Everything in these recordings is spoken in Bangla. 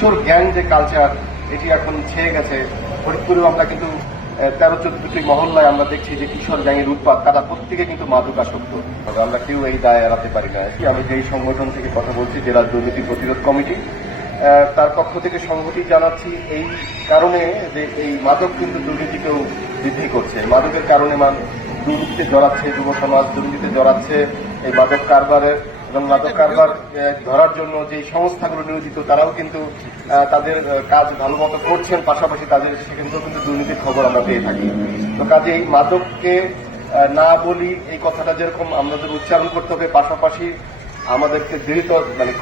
কিশোর গ্যাং যে কালচার, এটি এখন ছেয়ে গেছে। ফরিদপুরেও আমরা কিন্তু 13-14টি মহল্লায় আমরা দেখছি যে কিশোর গ্যাংয়ের উৎপাত, তারা প্রত্যেকে কিন্তু মাদকাসক্ত। আমরা কেউ এই দায় এড়াতে পারি না। আমি যেই সংগঠন থেকে কথা বলছি, জেলা দুর্নীতি প্রতিরোধ কমিটি, তার পক্ষ থেকে সংহতি জানাচ্ছি এই কারণে যে এই মাদক কিন্তু দুর্নীতিকেও বৃদ্ধি করছে। মাদকের কারণে দুর্নীতিতে জড়াচ্ছে যুব সমাজ, দুর্নীতিতে জড়াচ্ছে এই মাদক কারবারের, এবং মাদক কারবার ধরার জন্য যে সংস্থাগুলো নিয়োজিত তারাও কিন্তু তাদের কাজ ভালো মতো করছেন, পাশাপাশি তাদের সেখানেও কিন্তু দুর্নীতির খবর আমরা পেয়ে থাকি। তো কাজে এই মাদককে না বলি এই কথাটা যেরকম আমাদের উচ্চারণ করতে হবে, পাশাপাশি আমাদেরকে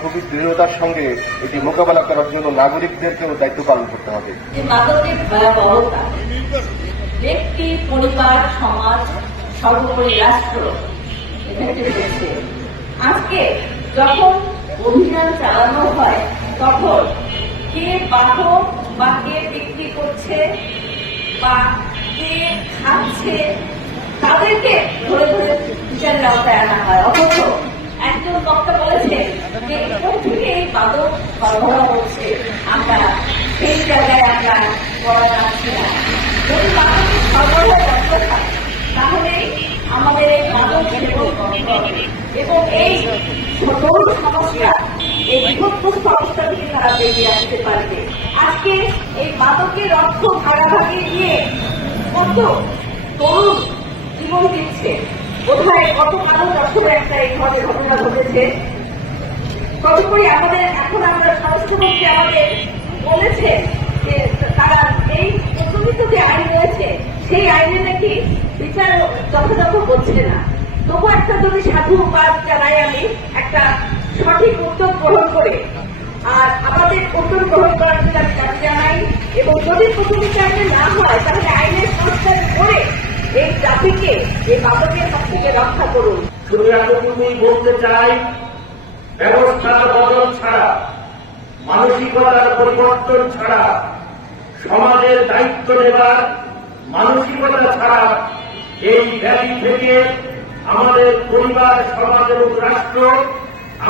খুবই দৃঢ়তার সঙ্গে এটি মোকাবেলা করার জন্য নাগরিকদেরকেও দায়িত্ব পালন করতে হবে। মাদকের ভয়াবহতা ব্যক্তি, পরিবার, সমাজ, সর্বোপরি রাষ্ট্র আজকে যখন অভিযান চালানো হয় তখন কে বাহক বা কে বিক্রি করছে বা কে খাচ্ছে তাদেরকে ধরে ধরে বিচারের আওতায় আনা হয়। অথচ একজন বক্তা বলেছে যে এখান থেকে এই মাদক সরবরাহ হচ্ছে, আমরা সেই জায়গায় আমরা করা যাচ্ছি না। যদি মাদকের সরবরাহ বন্ধ থাকে তাহলে আমাদের এই মাদক সেবন বন্ধ হবে এবং এই তরুণ সমস্যা, এই বিভক্ত অবস্থা থেকে তারা বেরিয়ে আসতে পারবে। আজকে এই মাদকের অর্থ ভাগাভাগি দিয়ে কত তরুণ জীবন দিচ্ছে। বোধহয় গত 5 বছরে একটা এই ধরনের ঘটনা ঘটেছে। তদুপরি আমাদের এখন আমরা স্বরাষ্ট্রমন্ত্রী আমাদের বলেছে যে তারা এই প্রচলিত যে আইন রয়েছে সেই আইনে নাকি বিচার যথাযথ হচ্ছে না। তবু একটা যদি সাধুবাদ জানাই আমি, একটা সঠিক উদ্যোগ গ্রহণ করে আর আমাদের উদ্যোগ গ্রহণ করার জন্য আমি দাবি জানাই, এবং যদি প্রচলিত আইনে না হয় তাহলে আইনের সংস্কার করে এই জাতিকে এই মাদকের হাত থেকে রক্ষা করুন। শুধু এতটুকুই বলতে চাই, ব্যবস্থার বদল ছাড়া, মানসিকতার পরিবর্তন ছাড়া, সমাজের দায়িত্ব নেবার মানসিকতা ছাড়া এই ব্যাধি থেকে আমাদের পরিবার, সমাজ এবং রাষ্ট্র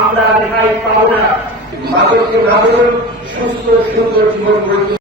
আমরা রেহাই পাব না। মাদককে না বলুন সুস্থ সুন্দর জীবন গড়ে